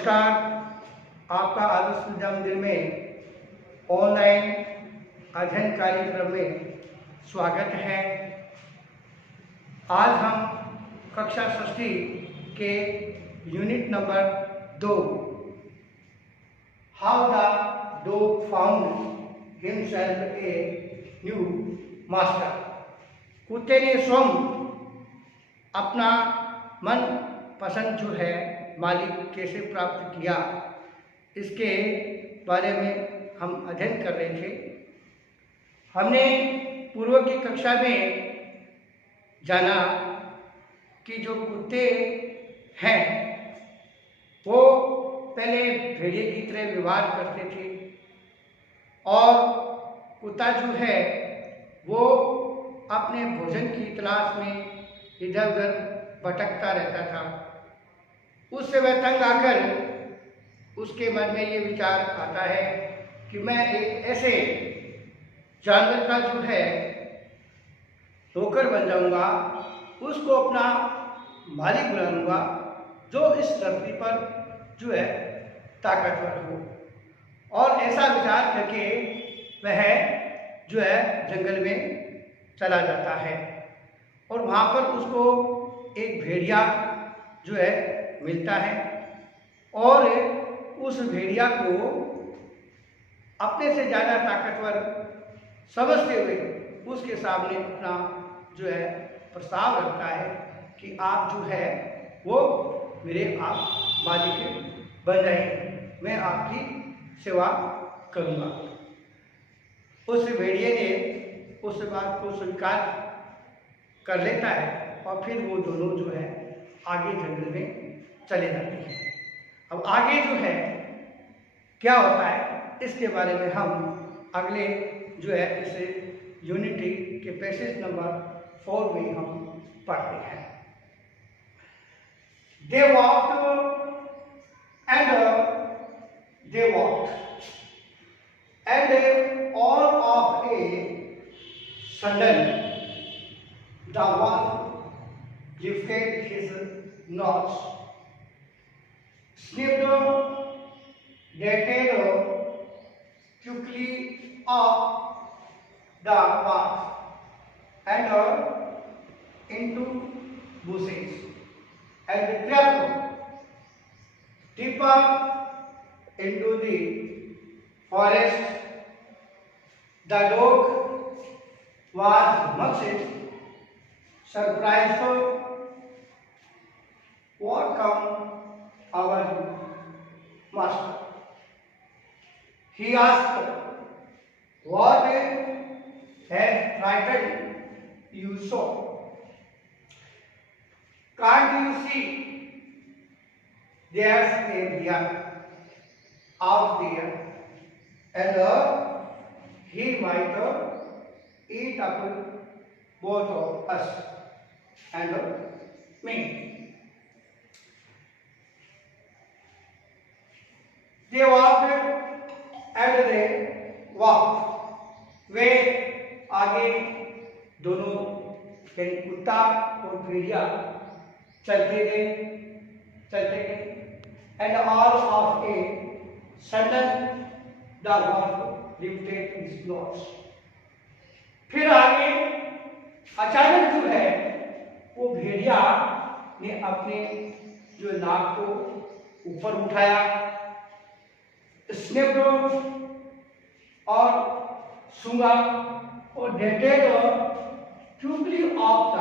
नमस्कार। आपका आदर्श विद्या मंदिर में ऑनलाइन अध्ययन कार्यक्रम में स्वागत है। आज हम कक्षा षष्ठी के unit number 2 how the dog found himself a new master, कुत्ते ने स्वयं अपना मन पसंद जो है मालिक कैसे प्राप्त किया, इसके बारे में हम अध्ययन कर रहे थे। हमने पूर्व की कक्षा में जाना कि जो कुत्ते हैं वो पहले भेड़िए की तरह व्यवहार करते थे और कुत्ता जो है वो अपने भोजन की तलाश में इधर उधर भटकता रहता था। उससे वह तंग आकर उसके मन में ये विचार आता है कि मैं एक ऐसे जानवर का जो है नौकर बन जाऊंगा, उसको अपना मालिक बना लूंगा, जो इस धरती पर जो है ताकतवर हो। और ऐसा विचार करके वह जो है जंगल में चला जाता है और वहाँ पर उसको एक भेड़िया जो है मिलता है और उस भेड़िया को अपने से ज़्यादा ताकतवर समझते हुए उसके सामने अपना जो है प्रस्ताव रखता है कि आप जो है वो मेरे आप मालिक बन जाएंगे, मैं आपकी सेवा करूँगा। उस भेड़िए ने उस बात को स्वीकार कर लेता है और फिर वो दोनों जो है आगे जंगल में चले जाते हैं। अब आगे जो है क्या होता है इसके बारे में हम अगले जो है इस यूनिटी के पैसेज नंबर 4 में हम पढ़ते हैं। They walked and they walked and all of a sudden the wolf lifted his nose, sniffed the tail quickly up the path and into bushes and crept deeper into the forest. The dog was much surprised. What come our master? He asked, what has frightened you so? Can't you see there's a bear out there and he might eat up both of us and me. They walked and they walked. वे आगे दोनों कुत्ता और भेड़िया चलते गए and all of a sudden the wolf lifted his nose. फिर आगे अचानक जो है वो भेड़िया ने अपने जो नाक को ऊपर उठाया, स्निफ्ड और सूंघा और dated quickly of the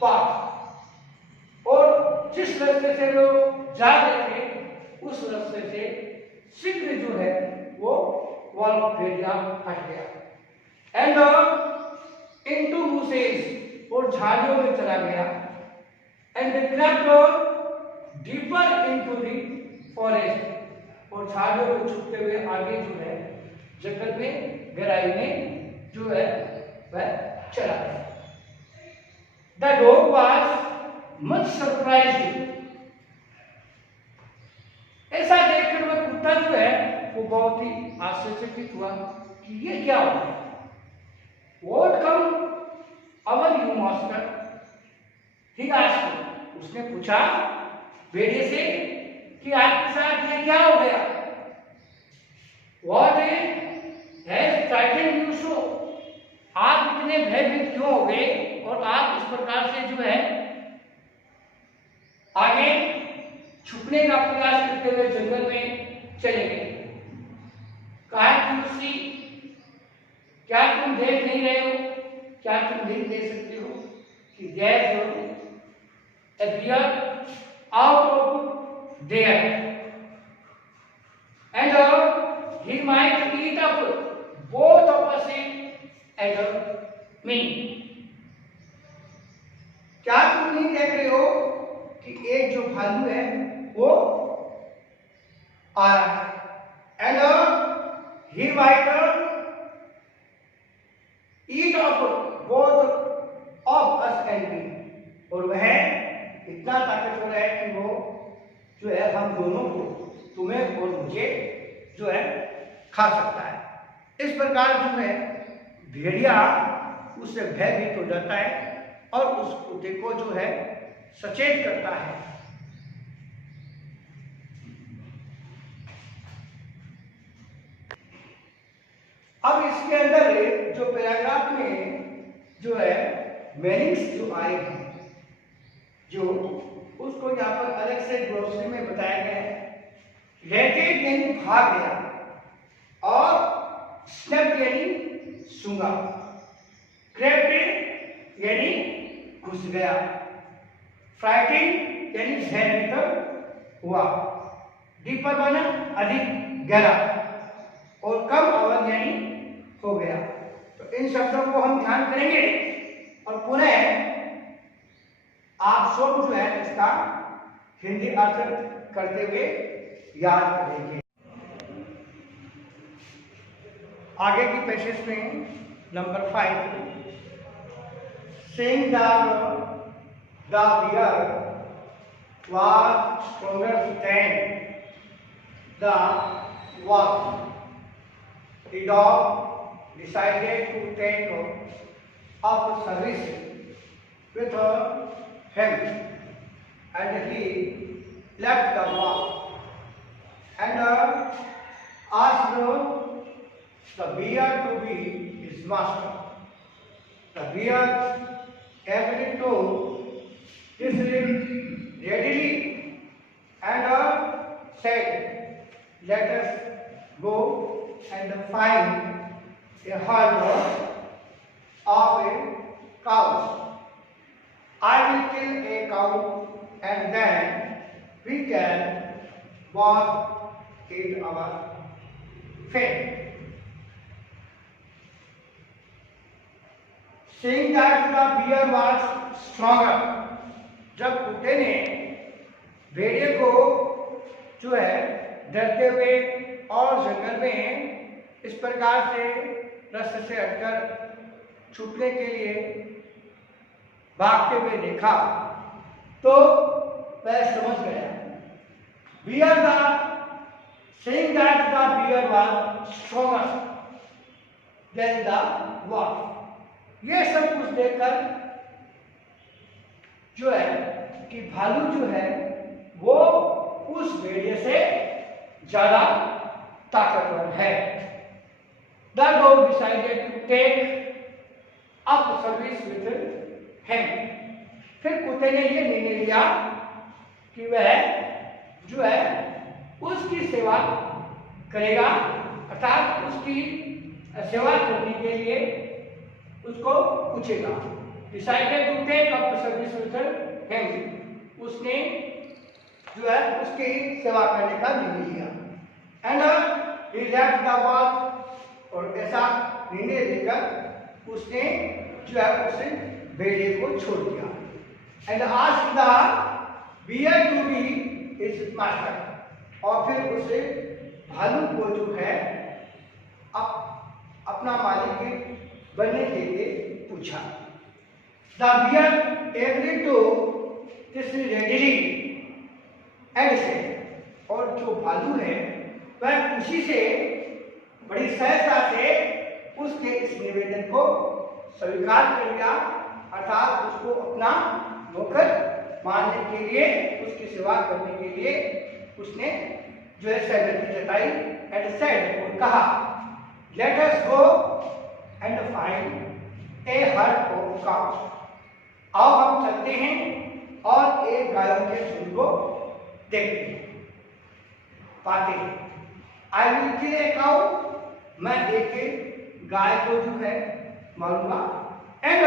path, और जिस रास्ते से लोग जा रहे थे उस रास्ते से शीघ्र जो है वो वॉल्फ भेड़िया हट गया एंड इनटू बुशेस, और झाड़ियों में चला गया and crept deeper into the forest, और झाड़ियों में छुपते हुए आगे जो है जंगल में गहराई में जो है वह चला गया। The dog was much surprised. ऐसा देखकर वह कुत्ता जो है वो बहुत ही आश्चर्यचकित हुआ कि ये क्या हो रहा है। What come our you master? He asked, उसने पूछा भेड़िए से कि आपके साथ ये क्या हो गया, what has frightened you so, आप इतने भयभीत क्यों हो गए और आप इस प्रकार से जो है आगे छुपने का प्रयास करते हुए जंगल में चले गए। कांट यू सी, क्या तुम देख नहीं रहे हो, क्या तुम नहीं देख सकते हो कि there a bear out of there and he might eat up both of us and me। क्या तुम नहीं देख रहे हो कि एक जो भालू है वो आ रहा है, and he might eat up both of us and me, और वह इतना ताकतवर है कि वो जो है हम दोनों को, तुम्हें और मुझे जो है खा सकता है। इस प्रकार जो है भेड़िया उससे भयभीत हो जाता है और उस कुत्ते को जो है सचेत करता है। अब इसके अंदर जो पैराग्राफ में जो है मीनिंग्स जो आए हैं, जो उसको यहाँ पर अलग से ग्लोसरी में बताया गया है। लेटेड यानी भाग गया, और स्नैप यानी सूंघा, क्रेप्टेड यानी घुस गया, फ्राइटेंड यानी भयभीत हुआ, डीपर बना अधिक गहरा, और कम आवाज यानी हो गया। तो इन शब्दों को हम ध्यान करेंगे और पुनः आप सब जो है इसका हिंदी अर्थ करते हुए याद करेंगे। आगे की पैसेज में number 5, saying that the bear was stronger than the wolf, the dog decided to take up service with him, and he left the walk and asked the bear to be his master. The bear agreed to this readily and said, "Let us go and find a herd of cows. I will kill a cow and then we can both eat our fat." Seeing that the bear was stronger, जब कुत्ते ने भेड़िए को जो है डरते हुए और जंगल में इस प्रकार से रास्ते से हटकर छुपने के लिए भागते हुए देखा, तो वह समझ गया। Bear saying that the bear was stronger than the wolf, ये सब कुछ देखकर जो है कि भालू जो है वो उस भेड़िए से ज्यादा ताकतवर है। The dog decided to take up service with him. फिर कुत्ते ने ये निर्णय लिया कि वह जो है उसकी सेवा करेगा, अर्थात उसकी सेवा करने के लिए उसको पूछेगा। Decided to take up service with him. उसने जो है उसकी सेवा करने का निर्णय लिया। And he left the walk, और ऐसा निर्णय लेकर उसने जो है उसे भेड़िए को छोड़ दिया। And asked the bear to be his master, और फिर उसे भालू को जो है अपना मालिक बनने के लिए पूछा। The bear agreed to this readily and said, और जो भालू है वह खुशी से बड़ी सहजता से उसके इस निवेदन को स्वीकार कर लिया, अर्थात उसको अपना नौकर मानने के लिए, उसकी सेवा करने के लिए उसने जो है सहमति जताई एंड सेड और कहा, let us go and find A heard of cows. आओ हम चलते हैं और एक गायों के झुंड को देखते हैं, पाते हैं। I will kill a cow, मैं एक गाय को जो है मारूंगा, and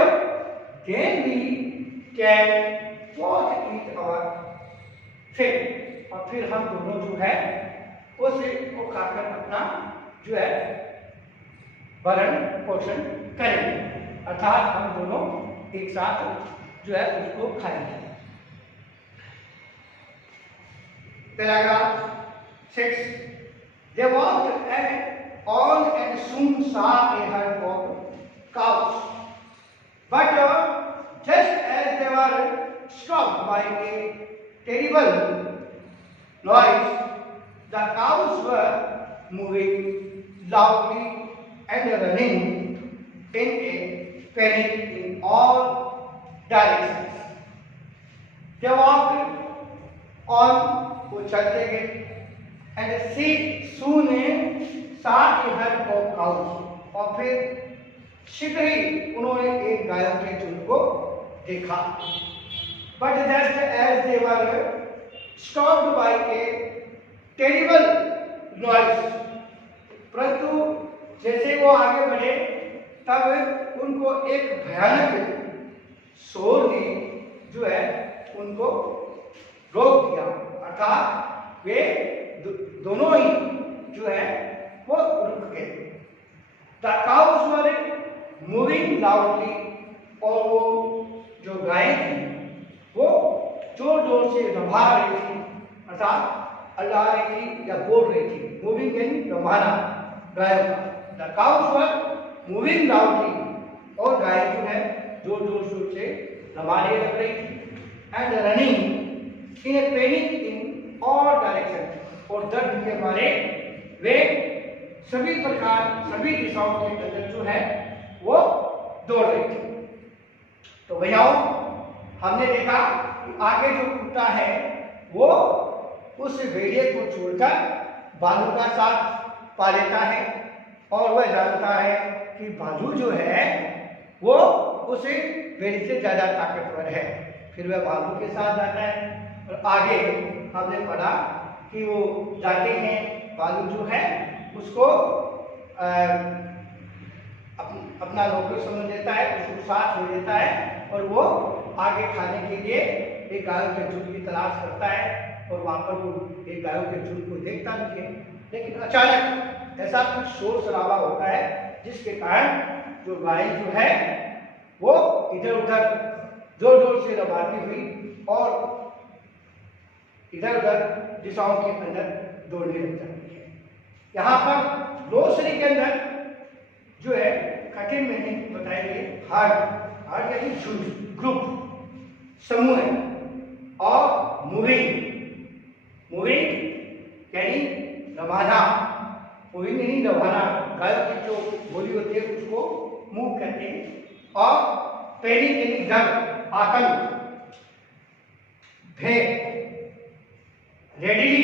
then we can both eat our fig, और फिर हम दोनों जो है उसे को खाकर अपना जो है भरण पोषण करेंगे, अर्थात हम दोनों एक साथ जो है उसको खाएंगे। Paragraph 6, they walked on and soon saw a herd of cows, but just as they were stopped by a terrible noise, the cows were moving loudly and running in a panic in all directions. They walked on, वो चलते गए, and soon saw a herd of cows, और फिर शीघ्र ही उन्होंने एक गायों के झुंड को देखा। But just as they were stopped by a terrible noise, परंतु जैसे वो आगे बढ़े तब उनको एक भयानक शोर ने जो है उनको रोक दिया, अर्थात वे दोनों ही जो है वो रुक गए। The cows were moving loudly, और वो जो गायें थी वो जोर जोर से रभा रही थी, अर्थात अल्लाह रही थी या बोल रही थी। मूविंग यानी रभाना गायों का। The cows were moving loudly, और गाय जो है जोर जोर से रभाने लग रही थी। And running in A panic in all direction, और दर्द के मारे वे सभी प्रकार सभी दिशाओं के अंदर जो है वो दौड़ रही थी। तो भैयाओं, हमने देखा कि आगे जो कुत्ता है वो उस भेड़िए को छोड़कर भालू का साथ पा लेता है, और वह जानता है कि भालू जो है वो उसे भेड़िए से ज्यादा ताकतवर है। फिर वह भालू के साथ जाता है, और आगे हमने पढ़ा कि वो जाते हैं, भालू जो है उसको अपना नौकर समझ लेता है, उसको साथ ले लेता है, और वो आगे खाने के लिए एक गायों के झुंड की तलाश करता है, और वहां पर वो एक गायों के झुंड को देखता भी है। लेकिन अचानक ऐसा कुछ शोर शराबा होता है जिसके कारण जो गाय जो है वो इधर उधर जोर जोर से रभाती हुई और इधर उधर दिशाओं के अंदर दौड़ने लग जाती है। यहाँ पर ग्लोसरी के अंदर जो है कठिन मीनिंग बताए गए हार्ड यानी झुंड, ग्रुप, समूह, और मूविंग यानी रवाना, मूविंग यानी रवाना, गायों की जो बोली होती है उसको मूव कहते हैं, और पैनिक यानी डर, आतंक, भय, रेडिली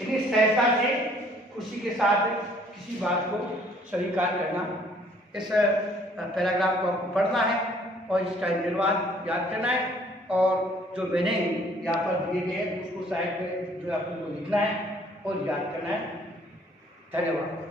यानी सहजता से खुशी के साथ किसी बात को स्वीकार करना। इस पैराग्राफ को आपको पढ़ना है और इसका निर्वात याद करना है, और जो मीनिंग यहाँ पर दिए गए उसको साइड में जो आपको लिखना है और याद करना है। धन्यवाद।